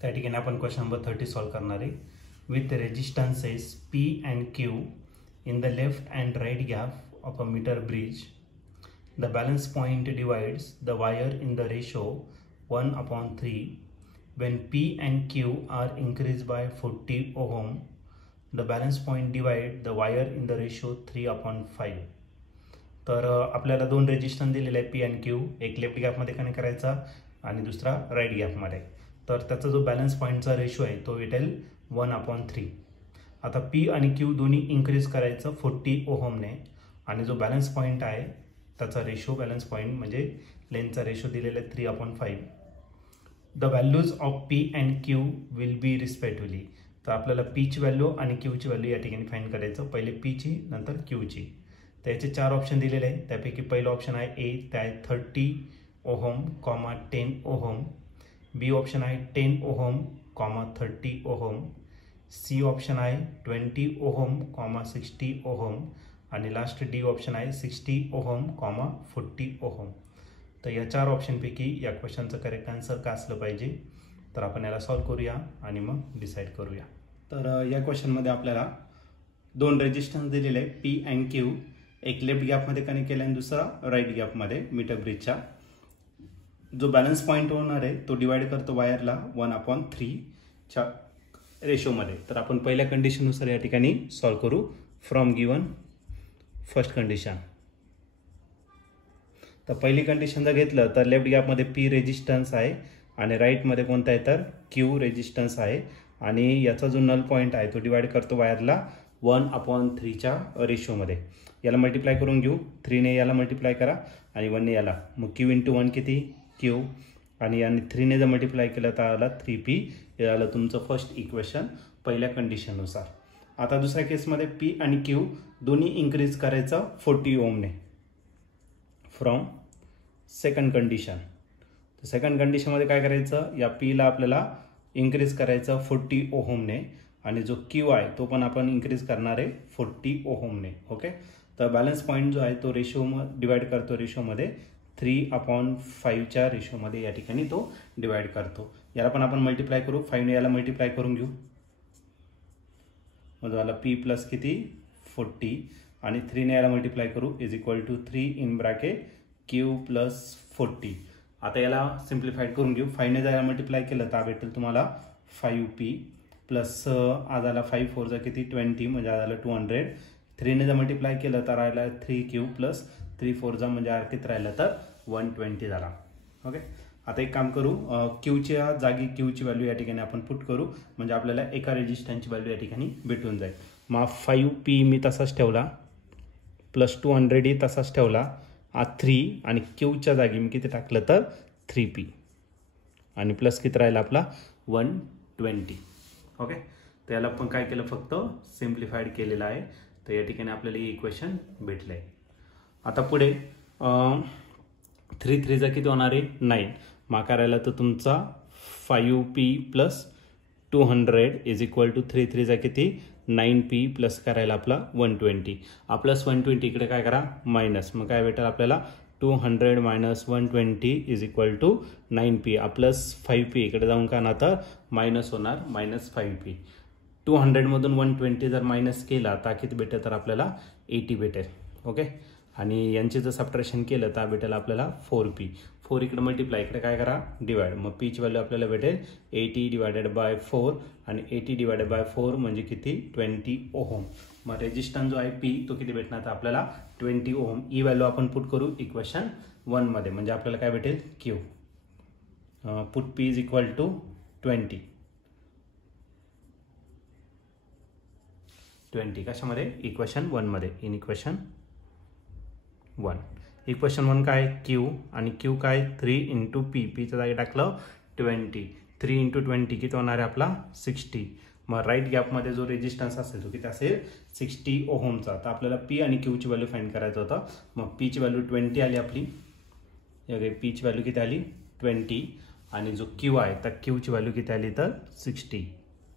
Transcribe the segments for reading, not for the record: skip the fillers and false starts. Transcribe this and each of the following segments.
त्या ठिकाणी आपण क्वेश्चन नंबर 30 सॉल्व करणार आहे. With resistances P and Q in the left and right gap of a meter bridge, the balance point divides the wire in the ratio 1/3. When P and Q are increased by 40 ohm, the balance point divide the wire in the ratio 3/5. तर आपल्याला दोन resistance दिलेले आहे P and Q, एक left गॅपमध्ये connect करायचा आणि दुसरा right गॅपमध्ये. तर त्याचा जो बॅलन्स पॉईंटचा रेशो आहे तो भेटेल 1/3. आता P आणि Q दोन्ही इन्क्रीज करायचं 40 ओहमने आणि जो बॅलन्स पॉईंट आहे त्याचा रेशो बॅलन्स पॉईंट म्हणजे लेंथचा रेशो दिलेला आहे 3/5. The values of P and Q will be respectively. तर आपल्याला P ची व्हॅल्यू आणि Q ची व्हॅल्यू या ठिकाणी फाइंड करायचं. पहिले P ची नंतर Q ची. त्याचे 4 ऑप्शन दिलेले आहे. त्यापैकी पहिलं ऑप्शन आहे A, ते आहे 30 ओहम, 10 ओहम. बी ऑप्शन आहे 10 ओहम, 30 ओहम. सी ऑप्शन आहे 20 ओहम, 60 ओहम आणि लास्ट डी ऑप्शन आहे 60 ओहम, 40 ओहम. तर या 4 ऑप्शनपैकी या क्वेश्चनचं करेक्ट आन्सर काय असलं पाहिजे, तर आपण याला सॉल्व करूया आणि मग डिसाईड करूया. तर या क्वेश्चनमध्ये आपल्याला दोन रेजिस्टन्स दिलेले आहे P अँड Q, एक लेफ्ट गॅपमध्ये कनेक्ट केला आणि दुसरा राईट गॅपमध्ये मीटर ब्रिजच्या. जो बॅलन्स पॉईंट होणार आहे तो डिवाइड करतो वायरला 1/3च्या रेशोमध्ये. तर आपण पहिल्या कंडिशननुसार या ठिकाणी सॉल्व करू. From given first condition. तर पहिली कंडिशन जर घेतलं तर लेफ्ट गॅपमध्ये P रेजिस्टन्स आहे आणि राईटमध्ये कोणता आहे तर Q रेजिस्टन्स आहे आणि याचा जो नल पॉईंट आहे तो डिवाइड करतो वायरला 1/3च्या रेशोमध्ये. याला मल्टिप्लाय करून घेऊ. 3ने याला मल्टिप्लाय करा आणि 1ने याला. मग Q × 1 किती Q आणि 3ने जर मल्टिप्लाय केलं तर आला 3P. हे आलं तुमचं फर्स्ट इक्वेशन पहिल्या कंडिशननुसार. आता दुसऱ्या केसमध्ये P आणि Q दोन्ही इन्क्रीज करायचं 40 ओमने. From second condition. तर सेकंड कंडिशनमध्ये काय करायचं, या Pला आपल्याला इन्क्रीज करायचं 40 ओहमने आणि जो Q आहे तो पण आपण इन्क्रीज करणार आहे 40 ओहमने. ओके. तर बॅलन्स पॉईंट जो आहे तो रेशो डिवाइड करतो रेशोमध्ये 3/5च्या रेशोमध्ये या ठिकाणी तो डिवाइड करतो. याला पण आपण मल्टिप्लाय करू. 5ने याला मल्टिप्लाय करून घेऊ. मग झाला P प्लस किती 40 आणि 3ने याला मल्टिप्लाय करू = 3 Q प्लस 40. आता याला सिम्प्लिफाईड करून घेऊ. 5ने जर याला मल्टिप्लाय केलं तर भेटेल तुम्हाला 5P प्लस आज आला 5 4 जा किती 20 म्हणजे आज आलं 200. 3ने जर मल्टिप्लाय केलं तर राहिला 3Q प्लस 3 4 जा म्हणजे किती राहिलं तर 120 झाला. ओके. आता एक काम करू, Qच्या जागी Qची व्हॅल्यू या ठिकाणी आपण पुट करू म्हणजे आपल्याला एका रेजिस्टन्सची व्हॅल्यू या ठिकाणी भेटून जाईल. मग 5P मी तसाच ठेवला प्लस 200 तसाच ठेवला. 3 आणि Qच्या जागी मी किती टाकलं तर 3P आणि प्लस किती राहिला आपला 120. ओके. तर याला आपण काय केलं फक्त सिम्प्लिफाईड केलेलं आहे. तर या ठिकाणी आपल्याला हे इक्वेशन भेटलं आहे. आता पुढे 3 3 किती होणार आहे 9. मग करायला तर तुमचा 5P प्लस 200 = 3 3 किती 9P प्लस करायला आपला 120. प्लस 120 इकडे काय करा मायनस. मग काय भेटेल आपल्याला 200 - 120 = 9P. प्लस 5P इकडे जाऊन का ना तर मायनस होणार -5P. 200 मधून 120 जर मायनस केला तर किती भेटेल तर आपल्याला 80 भेटेल. ओके. आणि यांचे जर सबट्रॅक्शन केलं तर भेटेल आपल्याला 4P. 4 इकडे मल्टिप्लाय इकडे काय करा डिवाइड. मग P ची व्हॅल्यू आपल्याला भेटेल 80 / 4 आणि 80 / 4 म्हणजे किती 20 ओहम. मग रेजिस्टन्स जो आहे P तो किती भेटणार तर आपल्याला 20 ओहम. ही व्हॅल्यू आपण पुट करू इक्वेशन 1 मध्ये म्हणजे आपल्याला काय भेटेल Q. पुट P = 20 कशामध्ये इक्वेशन 1 मध्ये. In equation 1. इक्वेशन 1 काय Q आणि Q काय 3 × P. Pच्या जागी टाकलं 20. 3 × 20 किती होणार आहे आपला 60. मग राईट गॅपमध्ये जो रेजिस्टन्स असेल तो किती असेल 60 ओहमचा. तर आपल्याला P आणि Q ची व्हॅल्यू फाइंड करायचं होतं. मग P ची व्हॅल्यू 20 आली आपली. P ची व्हॅल्यू किती आली 20 आणि जो Q आहे तर Q ची व्हॅल्यू किती आली तर 60.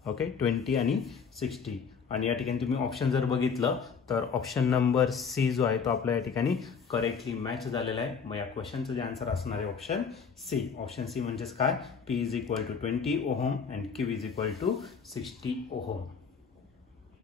ओके. 20 आणि 60 आणि या ठिकाणी तुम्ही ऑप्शन जर बघितलं तर ऑप्शन नंबर सी जो आहे तो आपल्या या ठिकाणी करेक्टली मॅच झालेला आहे. मग या क्वेश्चनचं जे आन्सर असणार आहे ऑप्शन सी. ऑप्शन सी म्हणजेच काय, P = 20 ohm and Q = 60 ohm.